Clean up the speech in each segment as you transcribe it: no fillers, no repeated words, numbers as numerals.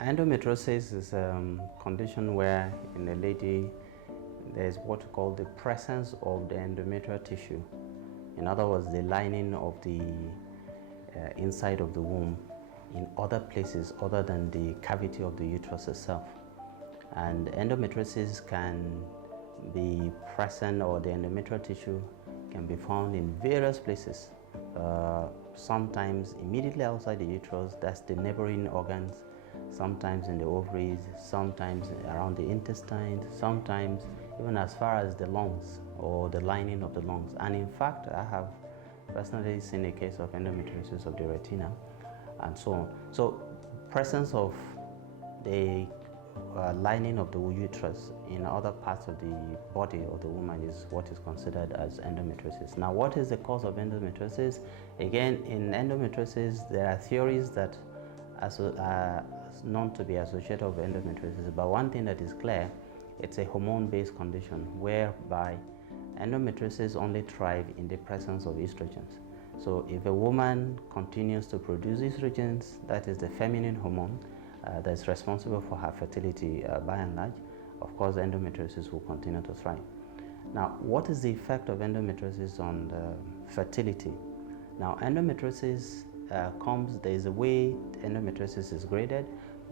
Endometriosis is a condition where in a lady there is what we call the presence of the endometrial tissue. In other words, the lining of the inside of the womb in other places other than the cavity of the uterus itself. And endometriosis can be present, or the endometrial tissue can be found in various places. Sometimes immediately outside the uterus, that's the neighboring organs, sometimes in the ovaries, sometimes around the intestine, sometimes even as far as the lungs or the lining of the lungs. And in fact, I have personally seen a case of endometriosis of the retina and so on. So presence of the lining of the uterus in other parts of the body of the woman is what is considered as endometriosis. Now, what is the cause of endometriosis? Again, in endometriosis, there are theories that are known to be associated with endometriosis, but one thing that is clear, it's a hormone-based condition whereby endometriosis only thrive in the presence of estrogens. So if a woman continues to produce estrogens, that is the feminine hormone, that's responsible for her fertility by and large, of course endometriosis will continue to thrive. Now, what is the effect of endometriosis on the fertility? Now, endometriosis there is a way endometriosis is graded,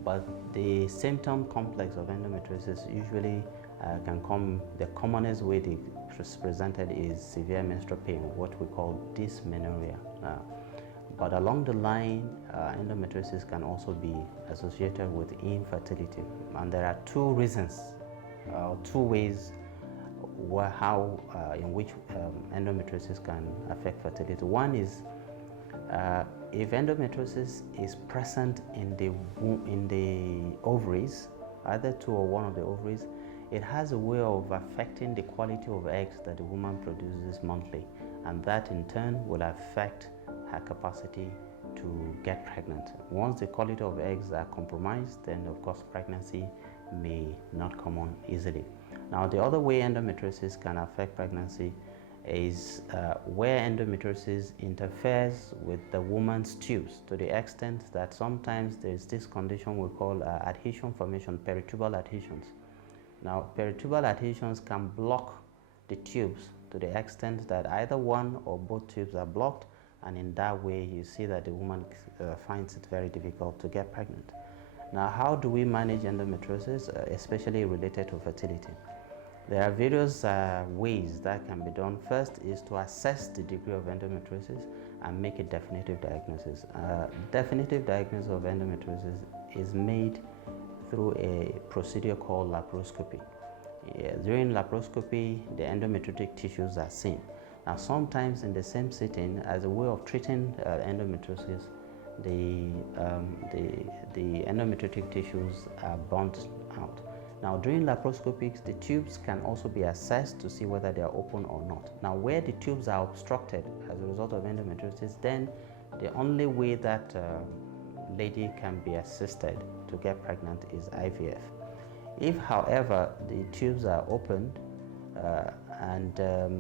but the symptom complex of endometriosis usually can come, the commonest way it is presented is severe menstrual pain, what we call dysmenorrhea. But along the line, endometriosis can also be associated with infertility. And there are two reasons, two ways in which endometriosis can affect fertility. One is if endometriosis is present in the ovaries, either two or one of the ovaries, it has a way of affecting the quality of eggs that the woman produces monthly, and that in turn will affect her capacity to get pregnant. Once the quality of eggs are compromised, then of course pregnancy may not come on easily. Now, the other way endometriosis can affect pregnancy is where endometriosis interferes with the woman's tubes to the extent that sometimes there is this condition we call adhesion formation, peritubal adhesions. Now, peritubal adhesions can block the tubes to the extent that either one or both tubes are blocked, and in that way you see that the woman finds it very difficult to get pregnant. Now, how do we manage endometriosis, especially related to fertility? There are various ways that can be done. First is to assess the degree of endometriosis and make a definitive diagnosis. Definitive diagnosis of endometriosis is made through a procedure called laparoscopy. During laparoscopy, the endometriotic tissues are seen. Now, sometimes in the same sitting, as a way of treating endometriosis, the endometriotic tissues are burnt out. Now, during laparoscopics, the tubes can also be assessed to see whether they are open or not. Now, where the tubes are obstructed as a result of endometriosis, then the only way that lady can be assisted to get pregnant is IVF. If, however, the tubes are opened, and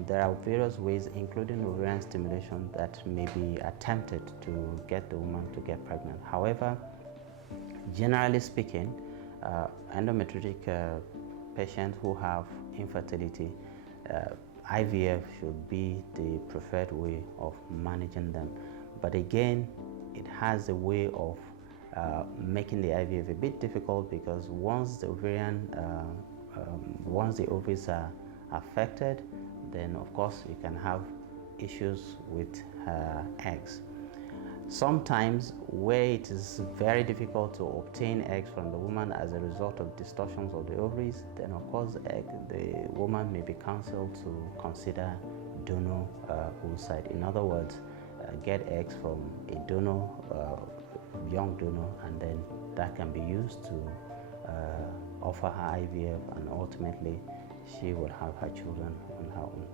there are various ways, including ovarian stimulation, that may be attempted to get the woman to get pregnant. However, generally speaking, endometriotic patients who have infertility, IVF should be the preferred way of managing them. But again, it has a way of making the IVF a bit difficult, because once the ovaries are affected, then of course you can have issues with eggs. Sometimes where it is very difficult to obtain eggs from the woman as a result of distortions of the ovaries, then of course the woman may be counseled to consider donor oocyte. In other words, get eggs from a donor, young donor, and then that can be used to offer her IVF, and ultimately she will have her children on her own.